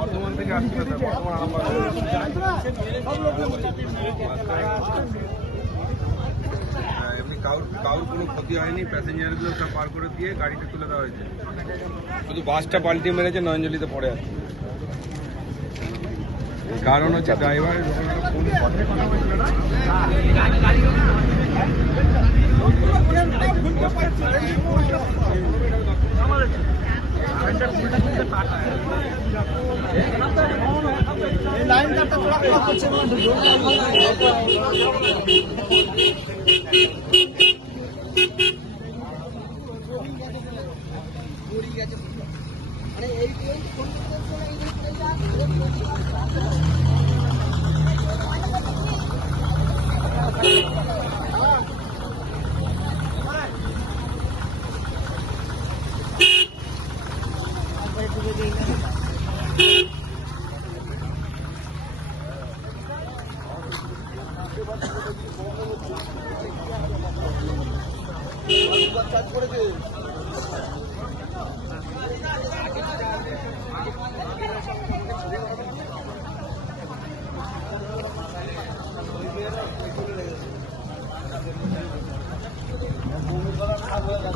বর্ধমান থেকে আসছিল, এমনি কাউর কোনো ক্ষতি হয়নি, প্যাসেঞ্জারগুলো সব পার করে দিয়ে গাড়িটা তুলে দেওয়া হয়েছে। শুধু বাসটা পাল্টে মেরেছে, নয়নজলিতে পড়ে আছে। কারণ হচ্ছে ড্রাইভার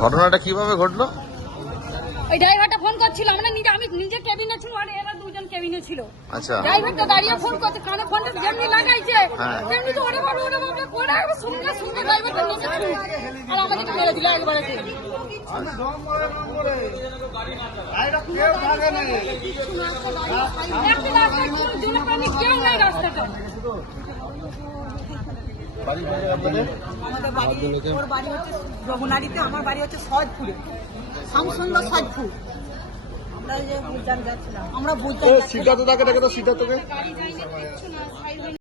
ঘটনাটা কিভাবে ঘটলো? ওই ড্রাইভারটা ফোন করছিল, আমি নিজে কেবিনে ছিল আর এরা দুজন কেবিনে ছিল। আচ্ছা, ড্রাইভারটা দাঁড়িয়ে ফোন করছে, কানে ফোনটা যেমনি লাগাইছে তেমনি তো ওরে বাবা করে শুনলে ড্রাইভারটা নিচে ছিল আর আমাদেরকে মেরে দিল একবারে। কেউ নাই রাস্তাটা। আমাদের বাড়ি, ওর বাড়ি হচ্ছে রঘুনারীতে, আমার বাড়ি হচ্ছে সয়দপুরে, শামসুন্দর সয়দপুর। আমরা বুঝতে